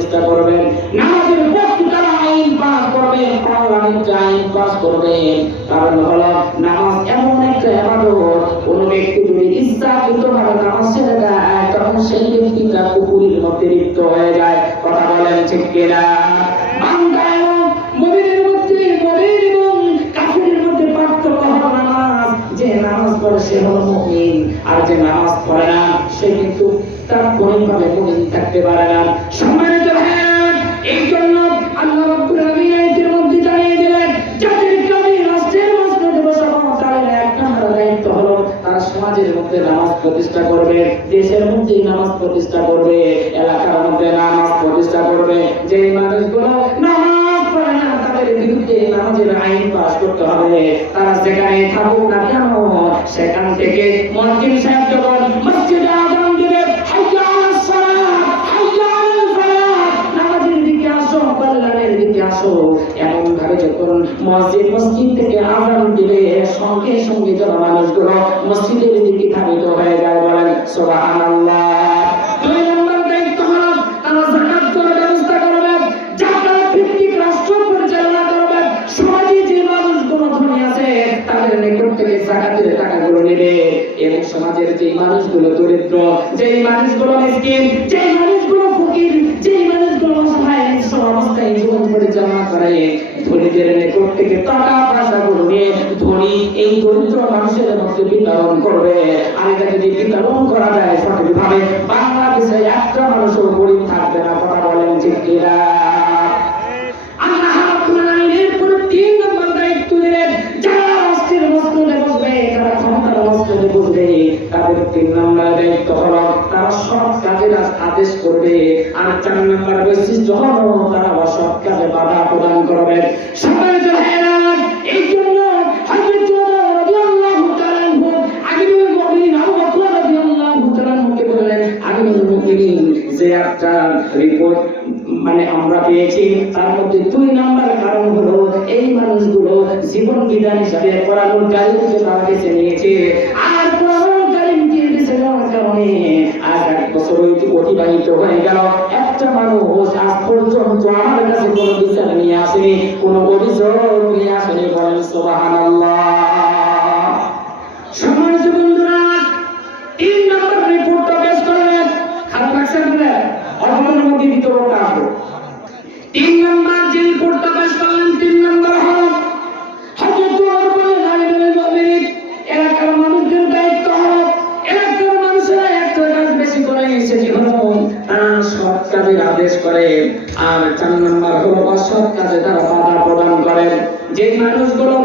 প্রতিষ্ঠা করবেন, নামাজের পক্ষে তারা আইন পাস করবেন, পার্লামেন্টে আইন পাস করবেন। কারণ হলো নামাজ এমন একটা ইবাদত, কোন ব্যক্তি যদি ইচ্ছাকৃতভাবে নামাজ ছেড়ে দেয় তখন সেই ব্যক্তিটা কুফরের মধ্যে লিপ্ত হয়ে যায়। কথা বলেন ঠিক কিনা? বান্দা এবং মুমিনের মধ্যে, মুমিন এবং কাফিরের মধ্যে পার্থক্য হলো নামাজ। যে নামাজ পড়ে সে হলো মুমিন, আর যে নামাজ পড়ে না সে কিন্তু তার কোনোভাবে মুমিন থাকতে পারে না। সম্মানিত ভাইরা, এই জন্য আল্লাহ রাব্বুল আলামিন আয়াতের মধ্যে জানিয়ে দিলেন, যাদের কবি রাষ্ট্রের মসজিদে বসানো তাদের এক নম্বর দায়িত্ব হলো তারা সমাজের মধ্যে নামাজ প্রতিষ্ঠা করবে, দেশের মধ্যে নামাজ প্রতিষ্ঠা করবে, এলাকার মধ্যে নামাজ প্রতিষ্ঠা করবে। যে মানুষগুলো নামাজ পড়ে না তাদের বিরুদ্ধে নামাজের আইন পাস করতে হবে। তারা যেখানে থাকুক না কেন সেখান থেকে মুয়াজ্জিন সাহেব যখন মসজিদে আযান দিবে, হাইয়া আলাস সালাত, হাইয়া আলাল ফালাহ, নামাজের দিকে আসো, কল্যাণের দিকে আসো, এমন ভাবে যখন মসজিদ থেকে আযান দিবে সঙ্গে সঙ্গে যারা মানুষগুলো মসজিদের দিকে ধাবিত হয়ে যায়। বলেন সুবহানাল্লাহ। দুই নম্বর দায়িত্ব হলো তারা যাকাত করার ব্যবস্থা করবে, যাকাত ভিত্তিক রাষ্ট্র পরিচালনা করবে। সমাজে যে মানুষগুলো ধনী আছে তাদের নিকট থেকে যাকাতের টাকাগুলো নেবে, এবং সমাজের যে মানুষগুলো দরিদ্র, যে মানুষগুলো মিসকিন, যে মানুষগুলো ফকির, যে মানুষগুলো অসহায় অবস্থায় জীবন পরিচালনা করে, ধনীদের নিকট থেকে টাকা পয়সাগুলো নিয়ে ধনী এই দরিদ্র মানুষের মধ্যে বিতরণ করবে। আর এটা যদি বিতরণ করা যায় সঠিকভাবে, বাংলাদেশে একটা মানুষও গরিব থাকবে না। কথা বলেন ঠিক কিনা? আল্লাহ রাব্বুল আলামিনের পুরো 3 নম্বর দায়িত্ব দিলেন, যারা রাষ্ট্রের মসজিদে বসবে, যারা ক্ষমতার মসজিদে বসবে, তাদের 3 নম্বর দায়িত্ব হলো তারা সৎ কাজের আদেশ করবে। আর 4 নম্বর বৈশিষ্ট্য হলো তারা অসৎ কাজে বাধা প্রদান করবে। সম্মানিত ভাইরা, এই জন্য হযরত ওমর রাদিয়াল্লাহু তাআলা আনহু আমিরুল মুমিনিন আবু বকর রাদিয়াল্লাহু তাআলা আনহুকে বললেন, আমিরুল মুমিনিন, যে একটা রিপোর্ট আমরা পেয়েছি তার মধ্যে 2 নম্বর কারণ হলো এই মানুষগুলো জীবন বিধান হিসাবে কোরআনুল কারীমকে তারা বেছে নিয়েছে। আর কোরআনুল কারীমকে বেছে নেওয়ার কারণে আজ 1 বছর অতিবাহিত হয়ে গেল, একটা মানুষ আজ পর্যন্ত আমার কাছে কোনো বিচার নিয়ে আসেনি, কোনো অভিযোগ নিয়ে আসেনি। বলেন সুবহানাল্লাহ। সম্মানিত বন্ধুরা, 3 নম্বর রিপোর্টটা পেশ করলেন। খারাপ লাগছে আপনাদের? অল্পের মধ্যে বিতরণটা আসবে। 3 নম্বর যে রিপোর্টটা পেশ করলেন, 3 নম্বর হলো হযরত ওমর বলেন, আমিরুল মুমিনিন, এলাকার মানুষদের দায়িত্ব হলো এলাকার মানুষেরা একটা কাজ বেশি করে সেটি হলো তারা সৎ কাজের আদেশ করে। আর 4 নম্বর হলো অসৎ কাজে তারা বাধা প্রদান করে। যে মানুষগুলো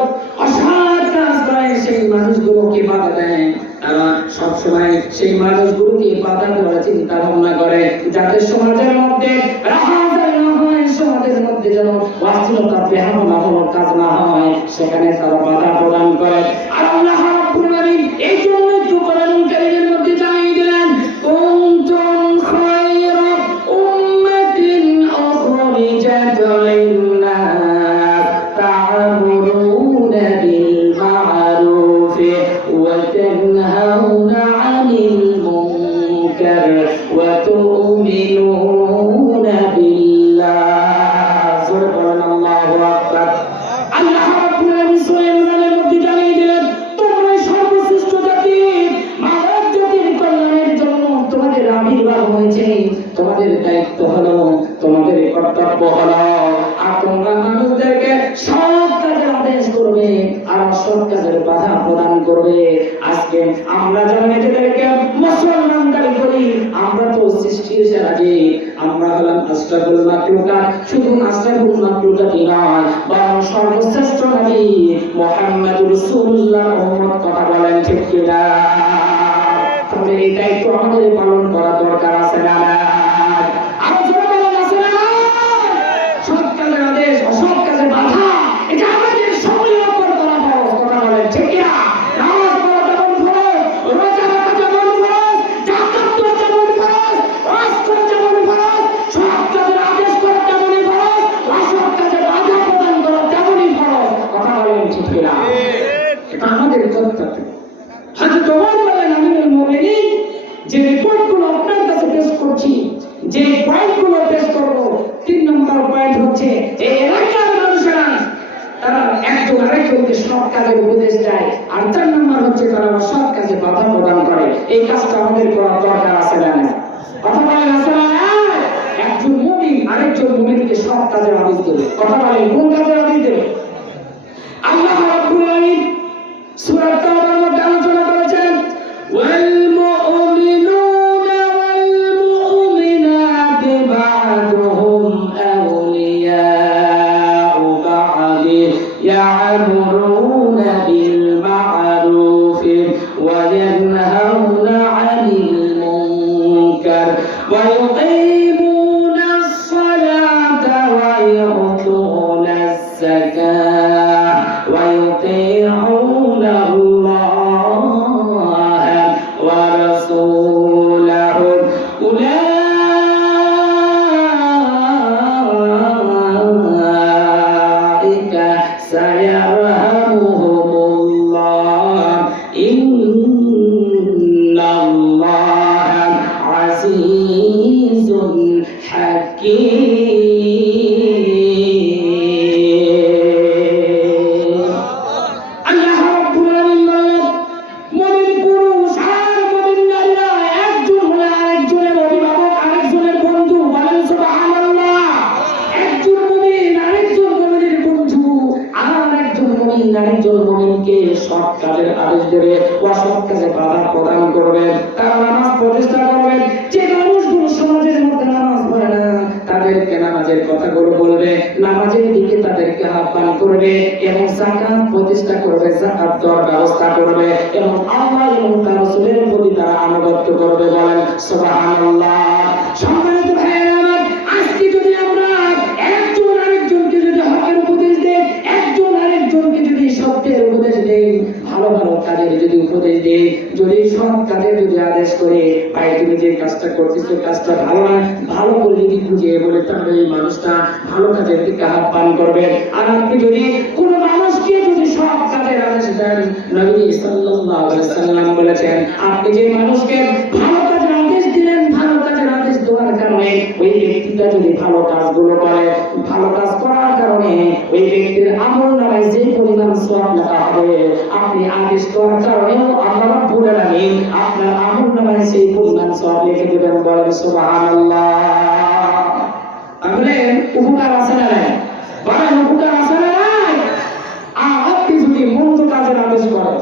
অসৎ কাজ করে সেই মানুষগুলোকে বাধা দেয়, তারা সবসময় সেই মানুষগুলোকে বাধা দেওয়ার চিন্তা ভাবনা করে, যাতে সমাজের মধ্যে রাহাজানি না হয়, সমাজের মধ্যে যেন অশ্লীলতা বেহায়ামূলক কাজ না হয়, সেখানে তারা বাধা প্রদান করে। আর আল্লাহ রাব্বুল আলামিন এই জন্যই তো কোরআনুল কারীমের মধ্যে জানিয়ে দিলেন, কুনতুম খায়রা উম্মাতিন উখরিজাত লিন-নাস তা'মুরুনা বিল মা'রুফ ওয়া তানহাউনা 'আনিল মুনকার ওয়া তু'মিনুনা বিল্লাহ। সুবহানাল্লাহু আকবার। আল্লাহ রাব্বুল আলামিন সূরা ইমরানের মধ্যে জানিয়ে দিলেন, তোমরা সর্বশ্রেষ্ঠ জাতি, মানব জাতির কল্যাণের জন্য তোমাদের আবির্ভাব হয়েছে। তোমাদের দায়িত্ব হলো, তোমাদের কর্তব্য হলো, আর তোমরা মানুষদেরকে সৎ কাজের আদেশ করবে আর অসৎ কাজের বাধা প্রদান করবে। আজকে আমরা যারা নিজেদেরকে মুসলমান দাবি করি, আমরা তো সৃষ্টির সেরা জীব, আমরা হলাম আশরাফুল মাখলুকাত। শুধু আশরাফুল মাখলুকাতই নয়, বরং সর্বশ্রেষ্ঠ নবী মুহাম্মদুর রাসূলুল্লাহ উম্মত। কথা বলেন ঠিক কিনা? তবে এই দায়িত্ব আমাদের পালন করা দরকার আছে না? আর যারা বলেন আছে না, সৎ কাজের আদেশ, অসৎ কাজের বাধা, এটা আমাদের সকলের উপর করা ফরজ। কথা বলেন ঠিক কিনা? নামাজ পড়া যেমন ফরজ, রোজা রাখা যেমন ফরজ, যাকাত দেওয়া যেমন ফরজ, ওয়াজ করা যেমন ফরজ, সৎ কাজের আদেশ করা যেমনই ফরজ, অসৎ কাজে বাধা প্রদান করা তেমনই ফরজ। কথা বলেন ঠিক কিনা? এটা আমাদের কর্তব্য। হযরত ওমর বলেন, আমিরুল মুমিনিন, যে রিপোর্টগুলো আপনার কাছে পেশ করছি নম্বর পয়েন্ট হচ্ছে এই এলাকার মানুষেরা তারা একজন আরেকজনকে সৎ কাজের উপদেশ দেয়, আর 4 নম্বর হচ্ছে তারা অসৎ কাজে বাধা প্রদান করে। এই কাজটা আমাদের করার দরকার আছে না? কথা বলেন আছে না? একজন মুমিন আরেকজন মুমিনকে সৎ কাজের আদেশ দেবে। কথা বলেন কোন কাজের আদেশ দেবে? আল্লাহ রাব্বুল আলামিন সূরা তাওবার মধ্যে আলোচনা করেছেন, ওয়াল মুমিনুনা ওয়াল মুমিনাতু বা'দুহুম আউলিয়াউ বা'দ يأمرون بالمعروف وينهون عن المنكر ويقيمون الصلاة ويؤتون الزكاة ويطيعون الله ورسوله أولئك سيرحمهم الله إن الله عزيز حكيم। আল্লাহ রাব্বুল আলামিন মুমিন পুরুষ আর মুমিন নারীরা একজন হলে আরেকজনের অভিভাবক, আরেকজনের বন্ধু। বলেন সুবহানাল্লাহ। একজন মুমিন আরেকজন মুমিনের বন্ধু, আর একজন মুমিন আরেকজন মুমিনকে সৎ কাজের আদেশ দেবে, অসৎ কাজে বাধা প্রদান করবে। তারা নামাজ প্রতিষ্ঠা করবেন। যে মানুষগুলো সমাজের মধ্যে নামাজ পড়ে না তাদেরকে নামাজের কথাগুলো বলবে, নামাজের দিকে তাদেরকে আহ্বান করবে এবং যাকাত প্রতিষ্ঠা করবে, যাকাত দেওয়ার ব্যবস্থা করবে এবং আল্লাহ এবং তার রাসূলের প্রতি তারা আনুগত্য করবে। বলেন সুবহানাল্লাহ। সম্মানিত ভাইয়েরা আমার, আজকে যদি আমরা একজন আরেকজনকে যদি হকের উপদেশ দেই, একজন আরেকজনকে যদি সত্যের উপদেশ দেই, ভালো ভালো কাজের যদি উপদেশ দেই, যদি সৎ কাজের যদি আদেশ করে, ভাই তুমি যে কাজটা করতেছো কাজটা ভালো না, ভালো করে যদি বুঝিয়ে বলে, তাহলে এই মানুষটা ভালো কাজের দিকে আহ্বান করবে। আর আপনি যদি কোন মানুষকে যদি সৎ কাজের আদেশ দেন, নবী সাল্লাল্লাহু আলাইহি ওয়াসাল্লাম বলেছেন, আপনি যে মানুষকে ভালো কাজের আদেশ দিলেন, ভালো কাজের আদেশ দেওয়ার কারণে ওই ব্যক্তিটা যদি ভালো কাজগুলো করে, ভালো কাজ করার কারণে ওই ব্যক্তির আমলনামায় যে পরিমাণ সওয়াব লেখা হবে, আপনি আদেশ দেওয়ার কারণেও আল্লাহ রাব্বুল আলামিন আপনার আমলনামায় সেই পরিমাণ সওয়াব লিখে দেবেন। বলেন সুবহানাল্লাহ। তাহলে উপকার আছে না নাই? বলেন উপকার আছে না নাই? আর আপনি যদি মন্দ কাজের আদেশ করেন,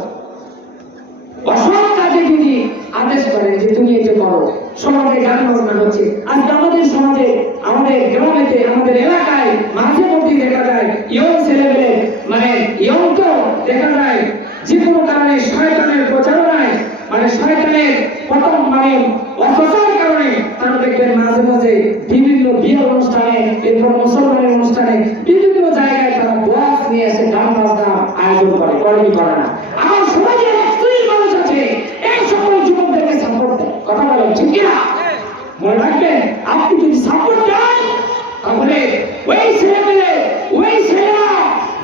অসৎ কাজে যদি আদেশ করেন যে তুমি এটা করো, সমাজে গান বাজনা হচ্ছে। আজকে আমাদের সমাজে, আমাদের গ্রামেতে, আমাদের এলাকায় মাঝে মধ্যে দেখা যায় ইয়ং ছেলেমেয়ে, মানে ইয়ং তো দেখা যায় যে কোনো কারণে শয়তানের প্রচারণায়, মানে শয়তানের প্রথম মানে অপচার কারণে তারা দেখবেন মাঝে মাঝে বিভিন্ন বিয়ের অনুষ্ঠানে, এরপর মুসলমানের অনুষ্ঠানে, বিভিন্ন জায়গায় তারা বক্স নিয়ে এসে গান বাজনা আয়োজন করে। করে কি করে না? আমার সমাজে একটাই মানুষ আছে এই সকল যুবকদেরকে সাপোর্ট দেয়। কথা বলেন ঠিক কিনা? মনে রাখবেন, আপনি যদি সাপোর্ট দেন তাহলে ওই ছেলেমেয়ে, ওই ছেলেরা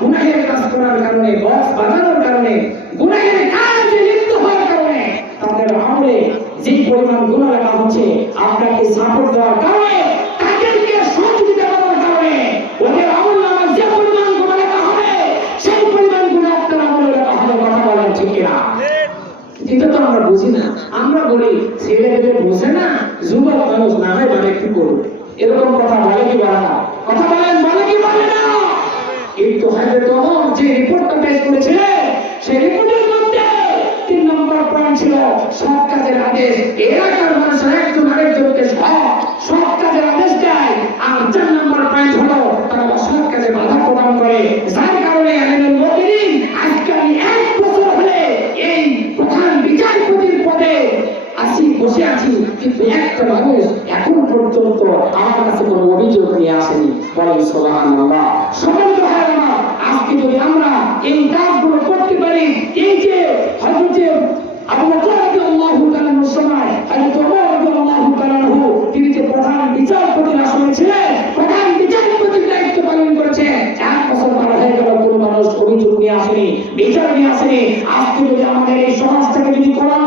গুনাহের কাজ করার কারণে, বক্স বাজানোর কারণে, গুনাহের কাজে লিপ্ত হওয়ার কারণে তাদের আমলে যে পরিমাণ গুনাহ লেখা হচ্ছে, আপনাকে সাপোর্ট দেওয়ার কারণে, তাদেরকে সহযোগিতা করার কারণে ওদের আমলনামায় যে পরিমাণ গুনাহ লেখা হবে, সেই পরিমাণ গুনাহ আপনার আমলে লেখা হবে। কথা বলেন ঠিক কিনা? এটা তো আমরা বুঝি না। আমরা বলি ছেলেদের বোঝে না, যুবক মানুষ না হয় মানে কি করবে, এরকম কথা বলে কি বলে না? কথা বলেন, বলে কি বলে না? কিন্তু হযরত ওমর যে রিপোর্টটা পেশ করেছে, সেই রিপোর্টের মধ্যে 3 নম্বর পয়েন্ট ছিল সৎ কাজের আদেশ। এলাকার মানুষ একজন আরেকজনকে সৎ কাজের আদেশ দেয়। আর 4 নম্বর পয়েন্ট হলো তারা অসৎ কাজে বাধা প্রদান করে। যার কারণে আমিরুল মুমিনিন আজকে আমি 1 বছর হলে এই প্রধান বিচারপতির পদে বসে আছি, কিন্তু একটা মানুষ এখন পর্যন্ত আমার কাছে কোনো অভিযোগ নিয়ে আসেনি। বলেন সুবহানাল্লাহ। সম্মানিত ভাইরা, আজকে যদি আমরা এই কাজগুলো করতে পারি, এই যে হযরত আবু বকর রাদিয়াল্লাহু তাআলার সময় হযরত ওমর রাদিয়াল্লাহু তাআলা তিনি যে প্রধান বিচারপতির আসনে ছিলেন, প্রধান বিচারপতির দায়িত্ব পালন করেছে, 1 বছর পার হয়ে গেল, কোনো মানুষ অভিযোগ নিয়ে আসেনি, বিচার নিয়ে আসেনি। আজকে যদি আমাদের এই সমাজ থেকে যদি কোন